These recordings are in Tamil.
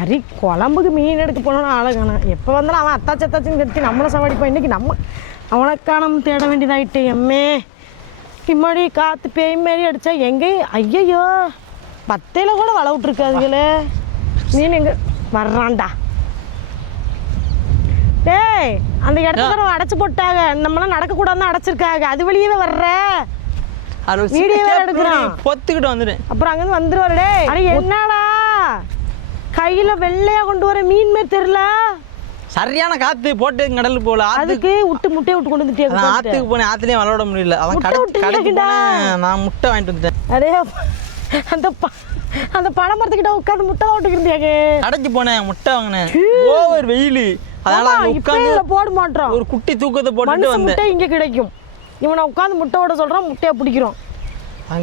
சரி குழம்புக்கு மீன் எடுக்க போனோன்னு ஆளை காணும். எப்போ வந்தாலும் அவன் அத்தாச்சின்னு கட்டி நம்மளை சவாடிப்பான். இன்றைக்கி நம்ம அவனைக்கானம் தேட வேண்டியதாயிட்டு. எம்மே பின்னாடி காற்று பேய் மாரி அடித்தா எங்கேயும் ஐயையோ பத்தையில் கூட வள விட்ருக்காதுங்களே. மீன் எங்கே வர்றான்டா? டேய் அந்த இடத்துல அடைச்சி போட்டாங்க. நம்மளாம் நடக்கக்கூடாதுன்னு அடைச்சிருக்காங்க. அது வழியே வர்ற வீடியோ எடுக்கிறான். பொத்துக்கிட்டு வந்துடும். அப்புறம் அங்கேருந்து வந்துடுவாரு. டே அட என்னடா கையில் வெள்ளையாக கொண்டு வர மீன் மாரி தெரியல. சரியான காத்து போட்டு கடலுக்கு போகல. அதுக்கு விட்டு முட்டையை விட்டு கொண்டு வந்துட்டே ஆற்றுக்கு போனேன். ஆற்றுலேயே விளையாட முடியல. அதான் கடைக்கு நான் முட்டை வாங்கிட்டு வந்துட்டேன். அதே அந்த பனைமரத்துக்கிட்ட உட்காந்து முட்டை தான் விட்டுக்கிருந்தியாங்க. கடைக்கு போனேன் முட்டை வாங்கினேன். ஓவர் வெயில் அதனால உட்காந்து போட மாட்டோம். ஒரு குட்டி தூக்கத்தை போட்டுட்டு வந்தேன். முட்டை இங்கே கிடைக்கும். இவனை உட்காந்து முட்டை ஓட சொல்கிறான். முட்டையை பிடிக்கிறோம்.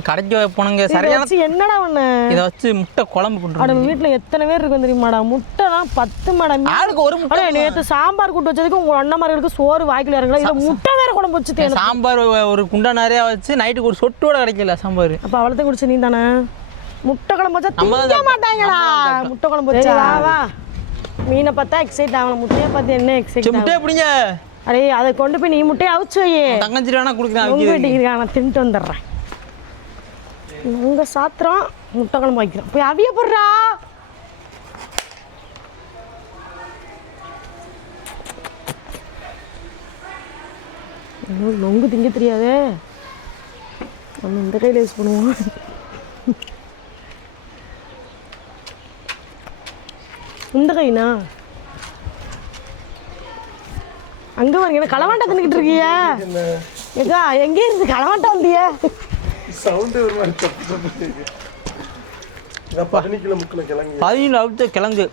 கடைக்கு போனங்க சரியான என்னடா ஒண்ணு இதை வச்சு முட்டை குழம்பு பண்ணுறோம். வீட்டில் எத்தனை பேர் இருக்கும் தெரியுமாடா? முட்டைலாம் 10 மேடம். ஆளுக்கு ஒரு முட்டை. நேற்று சாம்பார் கூட்டு வச்சதுக்கு உங்கள் அண்ணமார்களுக்கு சோறு வாய்க்கில் இறங்கல. இதில் முட்டை வேற குழம்பு வச்சு சாம்பார் ஒரு குண்டா நிறையா வச்சு நைட்டுக்கு ஒரு சொட்டோட கிடைக்கல சாம்பார். அப்போ அவ்வளோத்தையும் குடிச்சு நீ தானே முட்டை குழம்பு வச்சா திங்க மாட்டாங்களா? முட்டை குழம்பு வச்சா வா மீனை பார்த்தா எக்ஸைட் ஆகணும். முட்டையை பார்த்து என்ன எக்ஸைட்? முட்டையை பிடிங்க. அடே அதை கொண்டு போய் நீ முட்டையை அவிச்சு வையே. தங்கச்சி வேணா கொடுக்குறேன். நான் தின்ட்டு வந்துடுறேன். உங்கள் சாத்திரம் முட்டை குழம்பு வைக்கிறோம். போய் அவிய போடுறா. நொங்கு திங்க தெரியாதே. நம்ம இந்த கையில் யூஸ் பண்ணுவோம். இந்த கைனா அங்கே பாருங்க களவாண்டா தின்னுக்கிட்டு இருக்கியா? ஏக்கா எங்கே இருந்து களவாண்டா வந்தியா? சவுண்டு ஒரு மாதிரி தப்பு தப்பு கேட்கு. 15 கிலோ முக்கில் கிழங்கு. 15 அவுத்த கிழங்கு.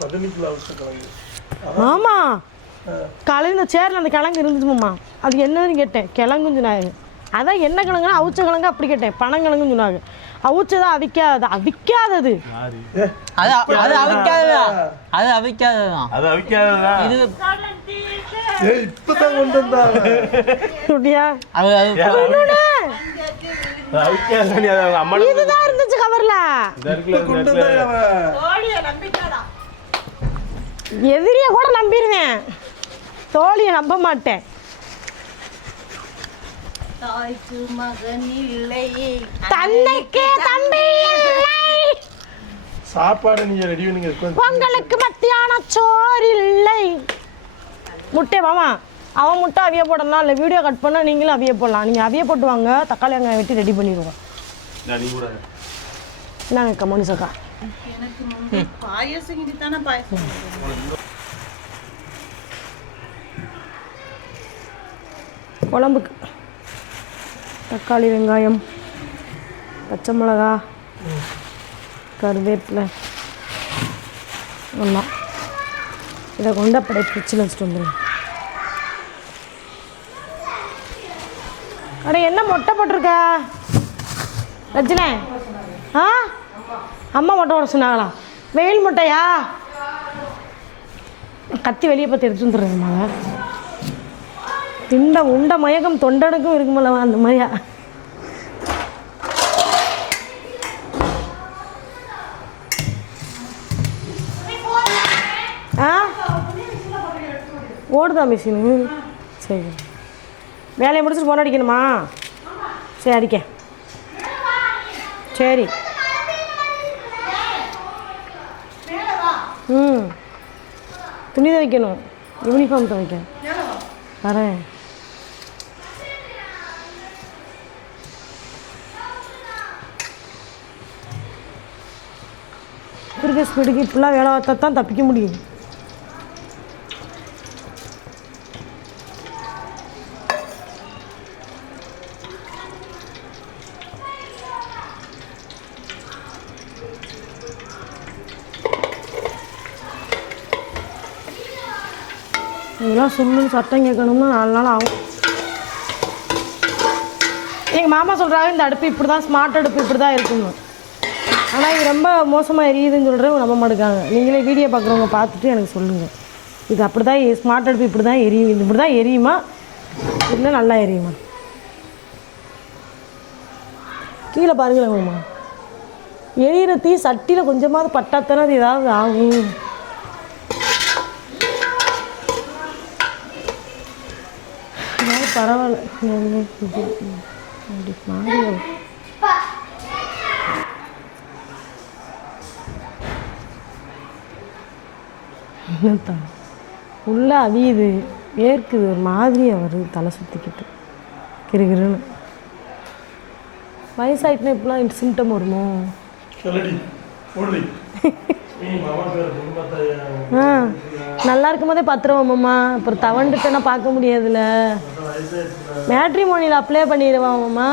15 கிலோ அவுத்த கிழங்கு. ஆமா காலையில் இந்த சேரில் அந்த கிழங்கு இருந்துச்சுமாம்மா. அது என்னன்னு கேட்டேன். கிழங்குன்னு சொன்னாங்க. அதான் என்ன கிழங்குனா அவிச்ச கிழங்கு அப்படி கேட்டேன். பனங்கிழங்குன்னு சொன்னாங்க. அவிச்சதா அவிக்காதது? அவிக்காதது. அது அவிக்காததா? அது அவிக்காததான். அது அவிக்காததா? இது இப்பதான் கொண்டு வந்தாங்க. அப்படியா? இதுதான் இருந்துச்சு கவர்ல. எதிரிய கூட நம்பிடுவேன். தோழியை நம்ப மாட்டேன். தாய்க்கு மகன் இல்லை, தந்தைக்கு தம்பி இல்லை. சாப்பாடு நீங்க ரெடி பண்ணுங்க. உங்களுக்கு மத்தியான சோறு இல்லை. முட்டை மாமா அவன் முட்டை அவிய போடலாம். இல்லை வீடியோ கட் பண்ணால் நீங்களும் அவிய போடலாம். நீங்கள் அவிய போட்டு வாங்க. தக்காளி வெங்காயம் வெட்டி ரெடி பண்ணிடுவோம். என்னங்க கம்மனு சக்கா எனக்கு பாயசம் தானே பாயசம். குழம்புக்கு தக்காளி வெங்காயம் பச்சை மிளகா கருவேப்பிலை எல்லாம் இதை கொண்டு அப்படியே ஃப்ரிட்ஜில் வச்சுட்டு வந்துடுங்க. அட என்ன மொட்டை போட்டிருக்க ரஜினே? ஆ அம்மா மொட்டை போட சொன்னாங்களா? வெயில் மொட்டையா? கத்தி வெளியே பார்த்து எடுத்து வந்துடுறேங்கம்மா. திண்ட உண்ட மயக்கம் தொண்டனுக்கும் இருக்குமில்லவா அந்த மாதிரியா? ஆ ஓடுதா மிஷினு? சரி வேலையை முடிச்சுட்டு போன அடிக்கணுமா? சரி அடிக்க. சரி துணி துவைக்கணும். யூனிஃபார்ம் துவைக்க வரேன். இருக்கிற ஸ்பீடுக்கு இப்படிலாம் வேலை பார்த்தா தான் தப்பிக்க முடியும். இதெல்லாம் சொல்லுன்னு சட்டம் கேட்கணும்னா 4 நாள் ஆகும். எங்கள் மாமா சொல்கிறாங்க இந்த அடுப்பு இப்படி தான், ஸ்மார்ட் அடுப்பு இப்படி தான் இருக்குன்னு. ஆனால் இது ரொம்ப மோசமாக எரியுதுன்னு சொல்கிறவங்க நம்ப மாட்டேங்காங்க. நீங்களே வீடியோ பார்க்குறவங்க பார்த்துட்டு எனக்கு சொல்லுங்கள். இது அப்படி தான் ஸ்மார்ட் அடுப்பு இப்படி தான் எரியும், இது இப்படி தான் எரியுமா இல்லை நல்லா எரியுமா? கீழே பாருங்களேன் மாமா. எரியிற தீ சட்டியில் கொஞ்சமாவது பட்டாத்தானே அது ஏதாவது ஆகும். பரவாயில்ல என்னத்தான் உள்ள அவியுது, வேர்க்குது, ஒரு மாதிரியாக வருது, தலை சுற்றிக்கிட்டு கிருகிருன்னு. வயசாயிட்டுனா இப்பெல்லாம் சிம்டம் வருமோ? நல்லா இருக்கும் போதே பத்துருவோம்மா, அப்புறம் தவண்டுட்டேன்னா பார்க்க முடியாதுல்ல. மேட்ரிமோனியில் அப்ளை பண்ணிடுவாம்மா.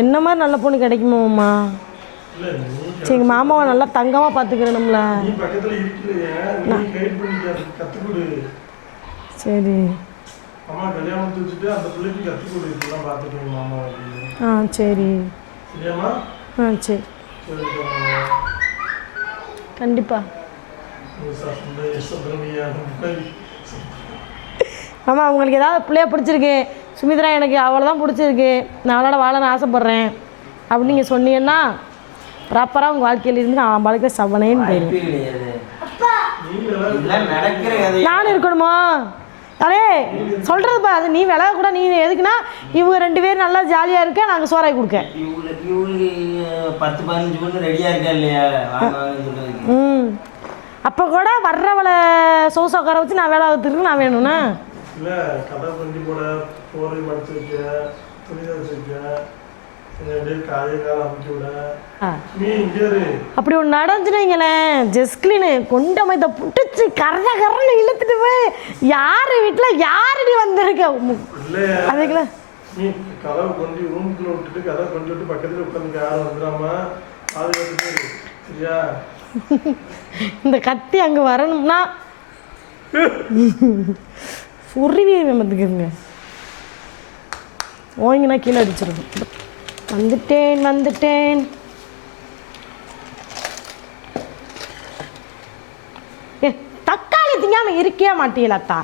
என்ன மாதிரி நல்ல பொண்ணு கிடைக்குமாம்மா? சரி, எங்கள் மாமாவை நல்லா தங்கமாக பார்த்துக்கிறேனும்ல. சரி ஆ சரி ஆ சரி கண்டிப்பாக. ஆமாம், உங்களுக்கு ஏதாவது பிள்ளைய பிடிச்சிருக்கு, சுமித்ரா எனக்கு அவ்வளோதான் பிடிச்சிருக்கு, நான் அவளோட வாழன்னு ஆசைப்பட்றேன் அப்படின்னு நீங்கள் சொன்னீங்கன்னா ப்ராப்பராக உங்கள் வாழ்க்கையில் இருந்து நான் வாழ்க்கை சவனேன்னு போயிடுவேன். நானும் இருக்கணுமா? அடே சொல்கிறதுப்பா, அது நீ விலக கூட. நீ எதுக்குன்னா இவங்க 2 பேரும் நல்லா ஜாலியாக இருக்க, நாங்கள் சோறாய் கொடுக்க. அப்போ கூட வர்றவளை சோசா உட்கார வச்சு நான் வேலை ஆகிறதுக்கு நான் வேணும்னா அப்படி ஒன்று நடந்துனீங்களேன். ஜெஸ்கிலின்னு கொண்ட மைத புட்டுச்சு கரை கரன்னு இழுத்துட்டு போய் யார் வீட்டில் யாரடி வந்திருக்க அதுக்குள்ள இந்த கத்தி அங்கே வரணும்னா உருவி வந்துக்குங்க, ஓங்கினா கீழே அடிச்சிருக்கும். வந்துட்டேன். ஏ தக்காளி திங்காம இருக்கே மாட்டீங்களாத்தா?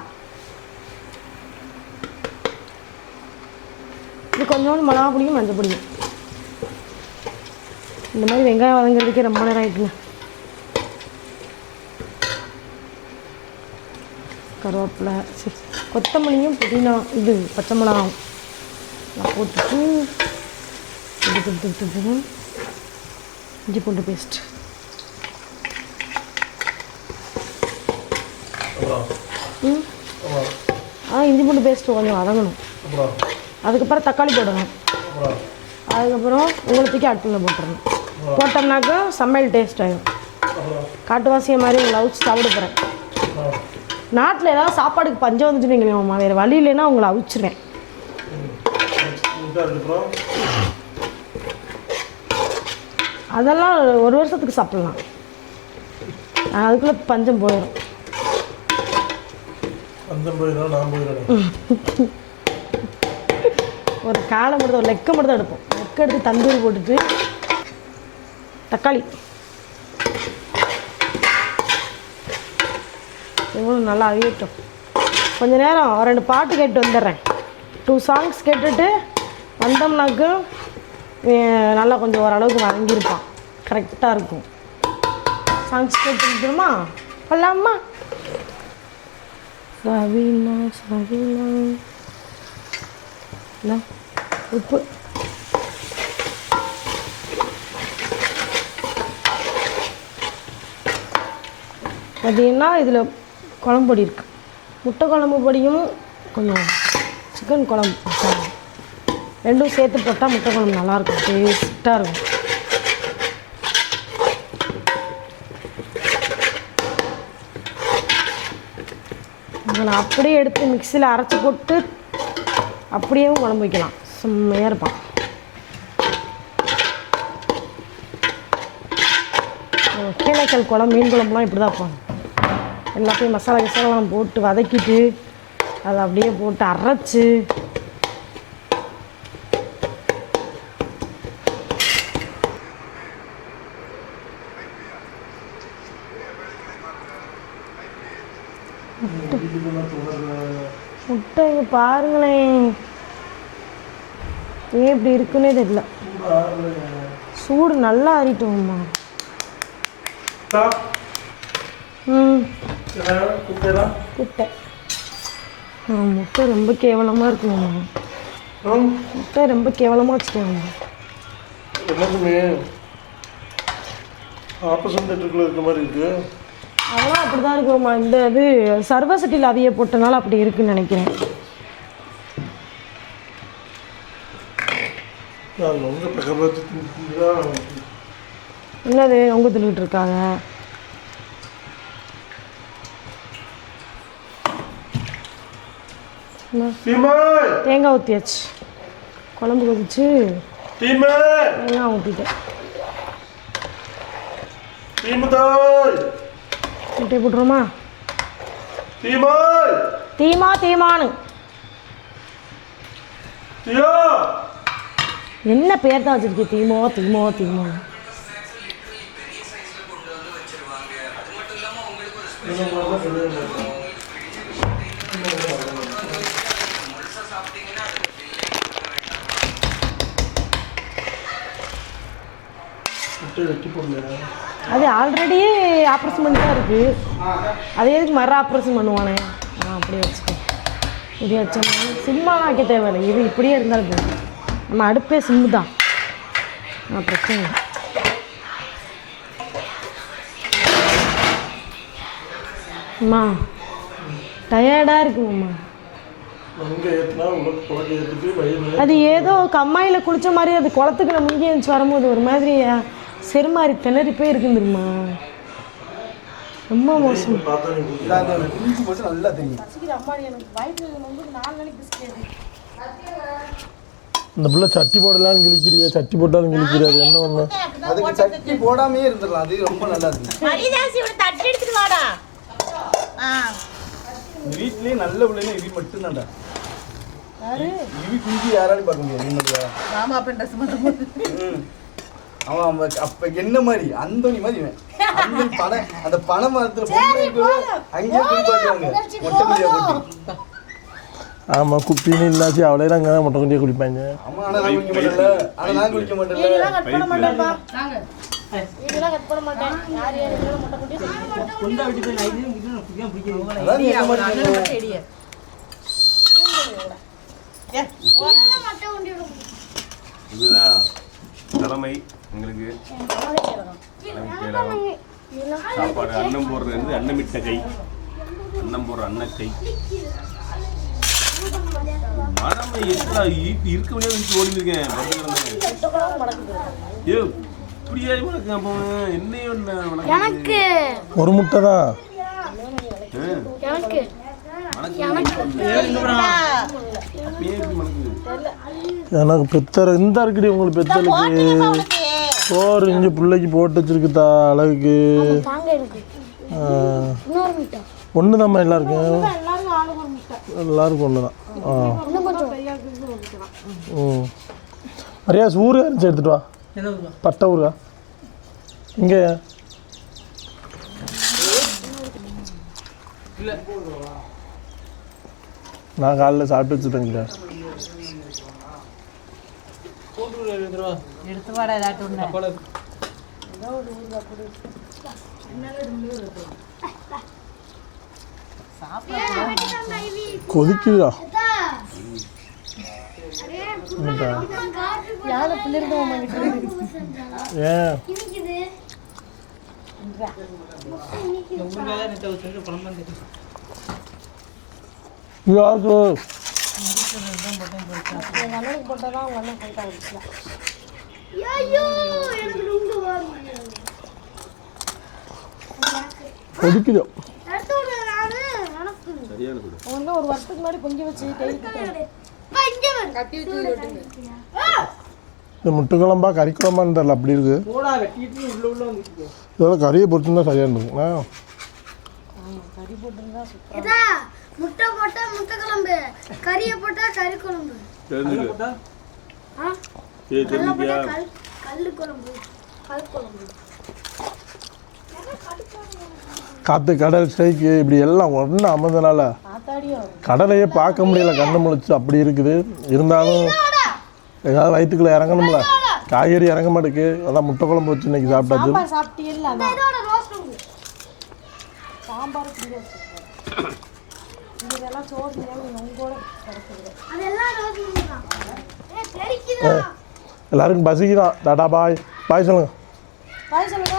இது கொஞ்சோண்டு மிளகா பிடிக்கும், மஞ்சள் பிடிக்கும். இந்த மாதிரி வெங்காயம் வதங்கிறதுக்கே ரொம்ப நேரம் ஆயிட்டுங்க. கருவேப்பிலை, சரி, கொத்தமல்லியும் புதினா, இது பச்சை மிளகாவும் நான் போட்டுட்டு இஞ்சி பூண்டு பேஸ்ட். இஞ்சி பூண்டு பேஸ்ட்டு கொஞ்சம் வதங்கணும். அதுக்கப்புறம் தக்காளி போடணும். அதுக்கப்புறம் உங்களுக்கே அடுப்பில் போட்டுடணும். போட்டோம்னாக்கா சமையல் டேஸ்ட் ஆகிடும். காட்டுவாசியை மாதிரி உங்களை அவிச்சு சாப்பிட போகிறேன். நாட்டில் ஏதாவது சாப்பாடுக்கு பஞ்சம் வந்துச்சுன்னு வைங்களேன், வேறு வழி இல்லைன்னா உங்களை அவிச்சிருவேன். அதெல்லாம் 1 வருஷத்துக்கு சாப்பிட்லாம், அதுக்குள்ளே பஞ்சம் போயிடும். ஒரு காலை மட்டும், ஒரு லெக்கை மட்டும் தான் எடுப்போம். லெக்கை எடுத்து தந்தூரி போட்டுட்டு தக்காளி எவ்வளோ நல்லா அவியட்டும். கொஞ்சம் நேரம் 2 பாட்டு கேட்டு வந்துடுறேன். 2 சாங்ஸ் கேட்டுட்டு வந்தோம்னாக்கு நல்லா கொஞ்சம் ஓரளவுக்கு வதங்கியிருப்பான், கரெக்டாக இருக்கும். சாங்ஸ் கேட்டுருமா பண்ணலாமா? சவினா இல்லை உப்பு, பார்த்தீங்கன்னா இதில் குழம்பு பொடி இருக்குது. முட்டை குழம்பு பொடியும் கொஞ்சம் சிக்கன் குழம்பு ரெண்டும் சேர்த்து போட்டால் முட்டை குழம்பு நல்லாயிருக்கும், டேஸ்ட்டாக இருக்கும். நான் அப்படியே எடுத்து மிக்சியில் அரைச்சி போட்டு அப்படியேவும் குழம்பு வைக்கலாம், செம்மையாக இருப்பான். ஒகேனக்கல் குழம்பு, மீன் குழம்புலாம் இப்படி தான் வைப்பாங்க. எல்லாத்தையும் மசாலாலாம் போட்டு வதக்கிட்டு அதை அப்படியே போட்டு அரைச்சி முட்டை இங்கே பாருங்களேன், ஏன் இப்படி இருக்குன்னே தெரியல. சூடு நல்லா ஆறிட்டோம்மா. தா ம் குப்பையா முட்டை. முட்டை ரொம்ப கேவலமாக இருக்குமாம்மா. முட்டை ரொம்ப கேவலமாக வச்சுக்கோங்கம்மா. என்னதுமே ஆப்போசிட் தேட்டருக்குள்ள இருக்க மாதிரி இருக்கு. அதெல்லாம் அப்படி தான் இருக்குமாம்மா. இந்த இது சர்வசட்டியில் அவிய போட்டனால அப்படி இருக்குன்னு நினைக்கிறேன். உங்க பக்கத்து என்னது அவங்க சொல்லிட்டு இருக்காங்க. தேங்காய் ஊற்றியாச்சு. குழம்பு கொதிச்சு தேங்காய் ஊற்றிட்டேன். முட்டை போட்டுருமா? தீமா தீமானு என்ன பேர் தான் வச்சிருக்கீங்க? தீமோ தீமோ தீமோ. அது ஆல்ரெடி ஆப்ரேஷன் பண்ணி தான் இருக்குது. அது எதுக்கு மறு ஆப்ரேஷன் பண்ணுவானே? அப்படியே வச்சுக்கோ. இப்படி வச்சோம்னா சிம்மாலாம் வைக்க தேவையில்லை. இது இப்படியே இருந்தாலும் போதும். நம்ம அடுப்பே சிம்மு தான். பிரச்சனை இல்லை. அம்மா டயர்டாக இருக்குங்கம்மா. அது ஏதோ கம்மாயில் குளித்த மாதிரி அது குளத்துக்குள்ள முங்கி எழுந்துச்சு வரும்போது ஒரு மாதிரி செருமாறி திணறி போய் இருக்குந்துருமா. ரொம்ப மோசம். நல்லா தெரியும். இந்த பிள்ளை சட்டி போடலான்னு கிழிக்கிறியா? சட்டி போட்டாலும் கிழிக்கிறாது. என்ன ஒண்ணு அதுக்கு சட்டி போடாமே இருந்துடலாம். அது ரொம்ப நல்லா இருக்கு. வீட்லயே நல்ல பிள்ளைங்க இவி மட்டும் தான்டா. இவி குஞ்சு யாராலும் பார்க்க முடியாது. அவன் அப்ப என்ன மாதிரி அந்தோனி மாதிரி அந்த பனை மரத்துல அங்கேயே குளிப்பாட்டுவாங்க மொட்டை குடியா போட்டு. ஆமா குப்பின்னு இல்லாச்சு அவளே அங்கே தான் மொட்டை குண்டியாக குளிப்பாங்க. ஆமா ஆனா நான் குளிக்க மாட்டேன்ல. ஆனா நான் குளிக்க மாட்டேன்ல. இதுதான் திறமை எங்களுக்கு. சாப்பாடு அன்னம் போடுறது அன்னமிட்ட கை, அன்னம் போடுற அன்னக்கை. மனமே எத்தனை இருக்க முடியாது ஓடி இருக்கேன். எனக்கு ஒரு முட்டை தான். எனக்கு பெத்தர இந்த இருக்குடி. உங்களுக்கு பெத்தலுக்கு சோறு இங்கே பிள்ளைக்கு போட்டு வச்சிருக்குதா அழகுக்கு. ஒன்று தான்மா எல்லாருக்கும். எல்லாருக்கும் ஒன்று தான். நிறையா ஊரு அரிசி எடுத்துட்டு வா. பட்டை ஊரா இங்கே நான் காலையில் சாப்பிட்டு வச்சுட்டேங்க. கொதிக்குதா? ஏன் கொதிக்குதோ? ஒரு வருஷத்துக்கு முன்னாடி பொங்கி வச்சு இந்த முட்டை குழம்பா கறி குழம்பான்னு தெரியல. அப்படி இருக்கு. இதோட கறியை பொறுத்துருந்தா சரியா இருக்குங்களா? முட்டை போட்டா முட்டை குழம்பு, கறியை போட்டா கறி குழம்பு, கல் குழம்பு, கல் குழம்பு. காற்று கடல் ஸ்ட்ரைக்கு இப்படி எல்லாம் ஒன்றும் அமர்ந்தனால கடலையே பார்க்க முடியல. கண்ணு முழிச்சு அப்படி இருக்குது. இருந்தாலும் ஏதாவது வயிற்றுக்குள்ள இறங்கணும்ல. காய்கறி இறங்க மாட்டேக்கு அதான் முட்டை குழம்பு வச்சு இன்னைக்கு சாப்பிட்டாச்சு சாம்பார் சாப்பிட்டீங்கல்ல அதான். இதோட ரோஸ்ட் உண்டு. சாம்பார் இங்கே வச்சுருக்கேன். இதெல்லாம் சோறு உங்களோட கிடைக்கிறது. அதெல்லாம் ரோஸ்ட் உண்டு தான். தெரிக்குதா? எல்லாருக்கும் பசிக்குதான் டாடா பாய் பாய் சொல்லுங்க பாய் சொல்லுங்க.